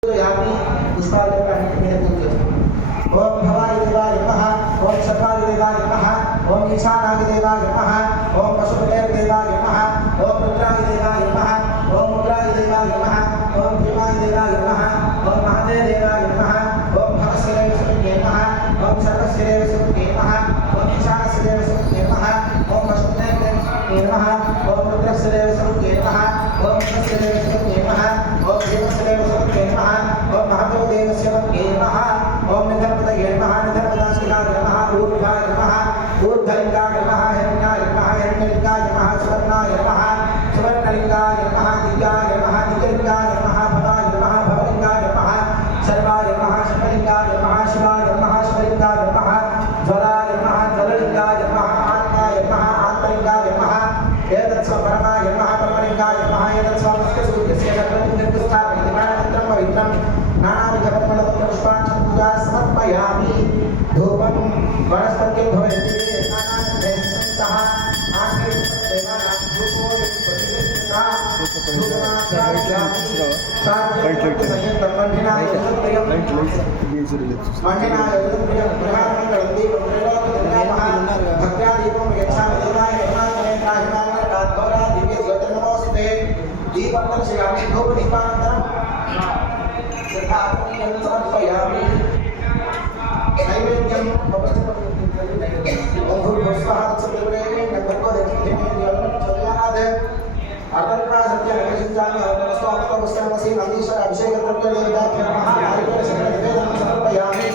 ओम भवाय देवाय नमः, ओम सर्वाय देवाय नमः, ओम ईशानाय देवाय नमः, ओम पशुपते देवाय नमः, ओम रुद्राय देवाय नमः, ओम उग्राय देवाय नमः, ओम भीमाय देवाय नमः, ओम महादेव देवाय नमः, ओम भवस्यदेव सुते नमः, ओम सर्वस्यदेव सुते नमः, ओम ईशानस्यदेव सुते नमः, ओम पशुपते देव नमः, ओम रुद्रस्यदेव सुते नमः, ओम भवस्यदेव सुते नमः, ओम भीमस्यदेव सुते नमः, ओम महादेव देवस्य नमः, ओम निधनपतये नमः, निधनपदास्किलाय नमः, ऊर्ध्वाय नमः, ऊर्ध्वलिंगाय नमः, हिरण्याय नमः, हिरण्यलिंगाय नमः, सुवर्णाय नमः, सुवर्णलिंगाय नमः, दिव्याय नमः, दिव्यलिंगाय नमः, भवाय नमः, भवलिंगाय नमः, सर्वाय नमः, सर्वलिंगाय नमः, शिवाय नमः, शिवलिंगाय नमः, ज्वलाय नमः, ज्वललिंगाय नमः, आत्माय नमः, आत्मलिंगाय नमः, एतत्स्व परमाय नमः, परमलिंगाय नमः, एतत्स्वामस्य सूर्यस्य सर्वलिंगस्थापयति मानमन्त्रं पवित्रं नानाविधपद्मलपत्रपुष्पाणि पूजा समर्पयामि। धूपं वनस्पतिं भवन्ति नानाविधैस्तः आग्नेय देवानां धूपो प्रतिष्ठितः धूपमाचार्यामि साध्यं मण्डिनाय सत्यं मण्डिनाय सत्यं प्रहारमङ्गलं दीपं त्रैलोक्यदिव्यामः भक्त्यादीपं यच्छामि देवाय नमः राघवरा दिव्य ज्योतिर्नमोऽस्तुते दीपं दर्शयामि धूपदीपानन्तरं श्रद्धापूर्वकं समर्पयामि। नैवेद्यं ओम भूर्भुवस्वः तत्सवितुर्वरेण्यं भर्गो देवस्य धीमहि धियो यो प्रचोदयात् अर्धन्वा सत्यं प्रसिद्धामि अवनमस्वात्मवस्त्रमसि नन्दीश्वर अभिषेकद्रव्यदेवताभ्यो नमः नारिकेलशर्करनिवेदनं समर्पयामि।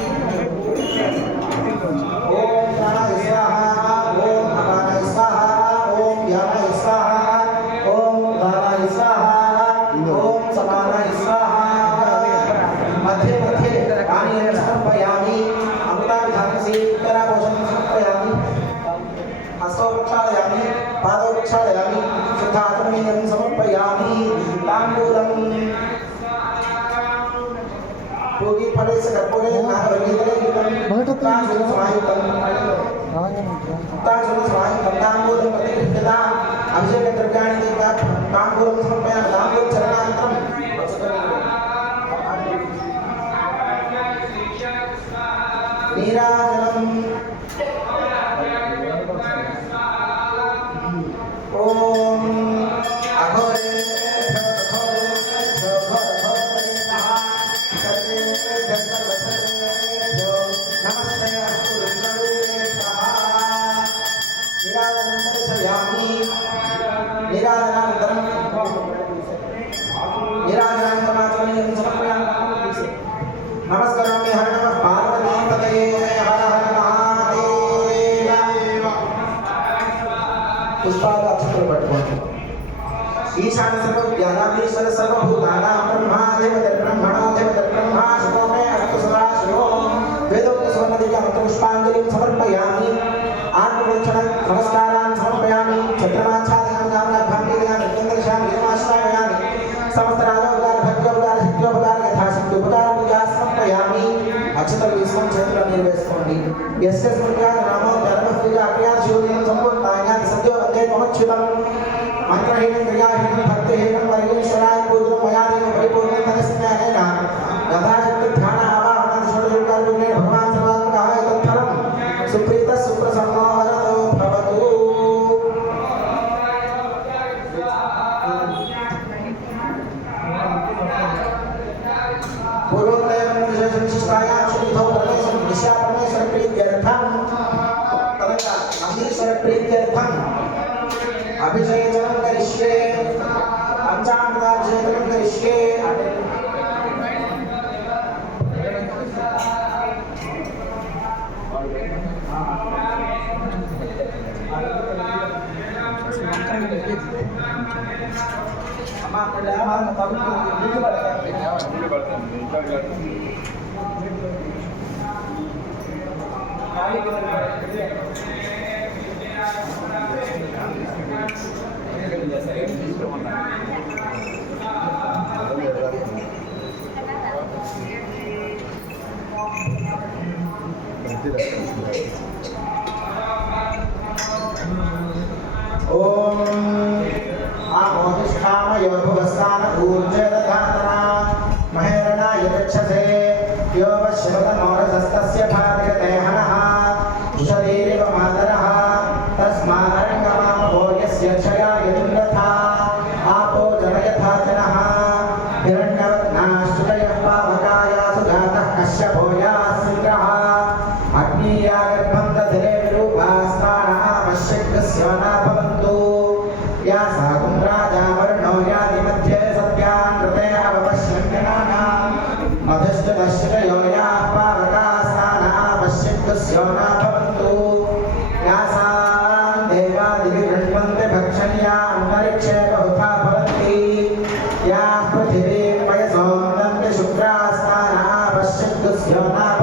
ओम प्राणाय स्वाहा ओम अपानाय स्वाहा ओम व्यानाय स्वाहा ओम उदानाय स्वाहा ओम समानाय स्वाहा मध्ये मध्ये पानीयं समर्पयामि। अमृताभिधानस्य उत्तराभूषणं समर्पयामि। हस्तौ प्रक्षालयामि पादौ प्रक्षालयामि शुद्धाचमनीयं समर्पयामि। ताम्बूलं पूगीफलेस्य कर्पूरे नागवल्लीतले गीतं ताम्बूलसमायुक्तं ताम्बूलं प्रतिगृह्यताम् अभिषेकद्रव्याणि देवताभ्यः ताम्बूलं समर्पयामि। ताम्बूलचरणानन्तरं नीराजनम् ओम नमस्कारामि हर नमः पार्वती पतये हर हर महादेव। पुष्पाలు అక్షతలు పట్టుకోండి। ఈశాన సర్వవిద్యానామీశ్వర సర్వభూతానాం బ్రహ్మాధిపతిర్బ్రహ్మణోధిపతిర్బ్రహ్మా శివోమే అస్తు సదాశివో వేదోక్త సువర్ణదివ్య మంత్రపుష్పాంజలిం సమర్పయామి। ఆత్మవక్షణ నమస్కారాన్ సమర్పయామి। ఛత్రమాఛాదనం కామనాభాం వేదయామి నిత్యందర్శామి యమాశ్రయామి। సమస్త రాజోపకార భక్తోపకార శక్త్యోపకార యథాశక్తి ఉపకార పూజా సమర్పయామి। అక్షతలు తీసుకొని చేతుల్లో నిర్వేసుకోండి। యస్య స్మృత్యా నామో ధర్మ పూజ క్రియాశూన్యం సంపూర్ణాయాతి సద్యో వందే మమచ్యుతం మంత్రహీనం క్రియాహీనం భక్తిహీనం పరమేశ్వరాయ పూజనం మయాదేవ పరిపూర్ణం తదస్మేన యథాశక్తి ధ్యాన ఆవాహన షోడశోపచారూపేణ భగవాన్ సర్వాత్మకః తత్ఫలం సుప్రీత సుప్రసన్నో వరదో భవతు। పూర్వోత్తరం విశేషం శిష్టాయాం శుద్ధో ప్రవేశం దిశా పరమేశ్వర ప్రీత్యర్థం తదనంతర నందీశ్వర ప్రీత్యర్థం अभिषेचनं करिष्ये पंचामृताभिषेचनं करिष्ये। ओम आमोदिष्ठामयो भुवस्तान ऊर्जे दधातना महेरणाय यच्छसे यो वश्यवतमोरसस्तस्य भार्यते हनः उषधीरिव मातरः तस्मादरङ्गमामभो यस्य क्षयाय दुर्गथा आपो जनयथा जनः हिरण्यवत्नाश्रुतयः पावकायासु जातः कश्यपो यासिन्द्रः अग्नीया गर्भं दधिरे विरूपास्तानः पश्यग्रस्यो न भवन्तु या साकुं राजा वर्णो याति मध्ये सत्यान् कृते अवपश्यन्त्यनानाम् मधुश्चतश्रुतयो याः पावकास्तानः पश्यग्रस्यो न भवन्तु यासां देवादिभिर्गृह्णन्ति भक्षणीया अन्तरिक्षे बहुधा भवन्ति याः पृथिवीं पयसोन्दन्ति शुक्रास्तानः पश्यग्रस्यो न